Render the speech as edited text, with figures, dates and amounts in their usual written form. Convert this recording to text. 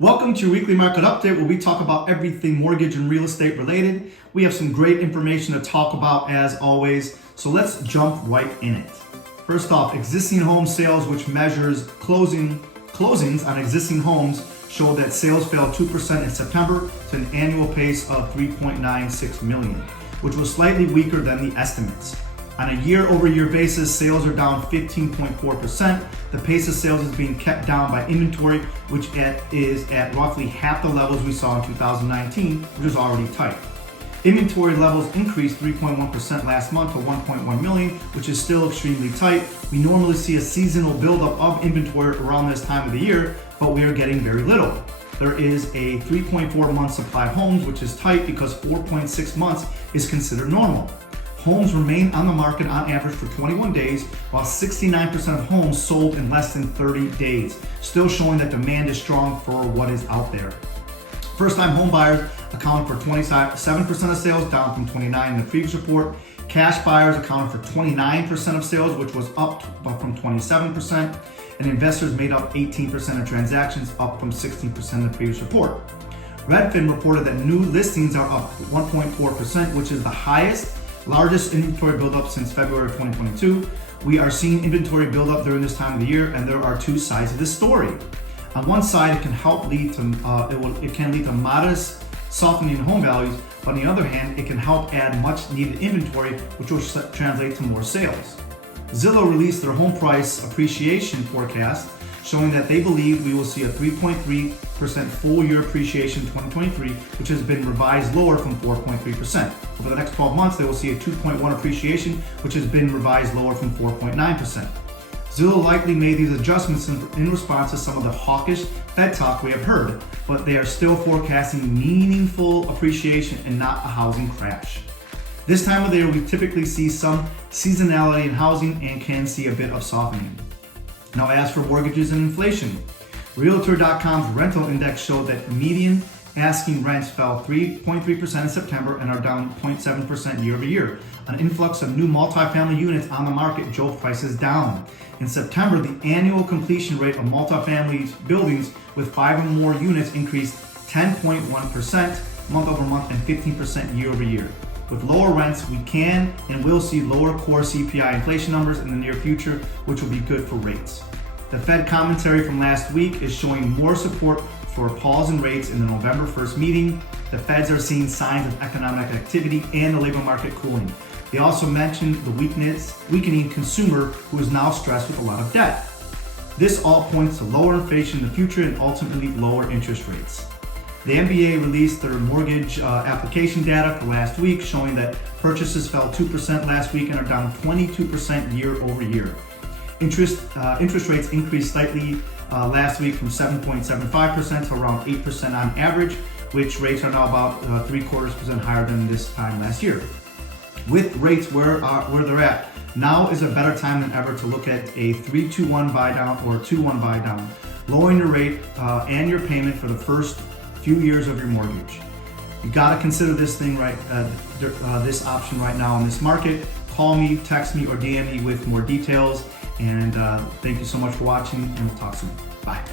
Welcome to your weekly market update where we talk about everything mortgage and real estate related. We have some great information to talk about as always, so let's jump right in it. First off, existing home sales, which measures closings on existing homes, show that sales fell 2% in September to an annual pace of 3.96 million, which was slightly weaker than the estimates. On a year-over-year basis, sales are down 15.4%. The pace of sales is being kept down by inventory, which is at roughly half the levels we saw in 2019, which is already tight. Inventory levels increased 3.1% last month to 1.1 million, which is still extremely tight. We normally see a seasonal buildup of inventory around this time of the year, but we are getting very little. There is a 3.4 month supply of homes, which is tight because 4.6 months is considered normal. Homes remain on the market on average for 21 days, while 69% of homes sold in less than 30 days, still showing that demand is strong for what is out there. First-time home buyers accounted for 27% of sales, down from 29% in the previous report. Cash buyers accounted for 29% of sales, which was up from 27%, and investors made up 18% of transactions, up from 16% in the previous report. Redfin reported that new listings are up 1.4%, which is the largest inventory buildup since February of 2022. We are seeing inventory buildup during this time of the year, and there are two sides to this story. On one side, it can lead to modest softening in home values, but on the other hand, it can help add much needed inventory, which will translate to more sales. Zillow released their home price appreciation forecast, showing that they believe we will see a 3.3% full year appreciation in 2023, which has been revised lower from 4.3%. Over the next 12 months, they will see a 2.1% appreciation, which has been revised lower from 4.9%. Zillow likely made these adjustments in response to some of the hawkish Fed talk we have heard, but they are still forecasting meaningful appreciation and not a housing crash. This time of the year, we typically see some seasonality in housing and can see a bit of softening. Now, as for mortgages and inflation, Realtor.com's rental index showed that median asking rents fell 3.3% in September and are down 0.7% year over year. An influx of new multifamily units on the market drove prices down. In September, the annual completion rate of multifamily buildings with 5 or more units increased 10.1% month over month and 15% year over year. With lower rents, we can and will see lower core CPI inflation numbers in the near future, which will be good for rates. The Fed commentary from last week is showing more support for a pause in rates in the November 1st meeting. The Feds are seeing signs of economic activity and the labor market cooling. They also mentioned the weakening consumer who is now stressed with a lot of debt. This all points to lower inflation in the future and ultimately lower interest rates. The MBA released their mortgage application data for last week, showing that purchases fell 2% last week and are down 22% year over year. Interest rates increased slightly last week from 7.75% to around 8% on average, which rates are now about 0.75% higher than this time last year. With rates where they're at, now is a better time than ever to look at a 3-2-1 buy down or 2-1 buy down, lowering your rate and your payment for the first few years of your mortgage. You got to consider this this option right now in this market. Call me, text me, or DM me with more details. And thank you so much for watching, and we'll talk soon. Bye.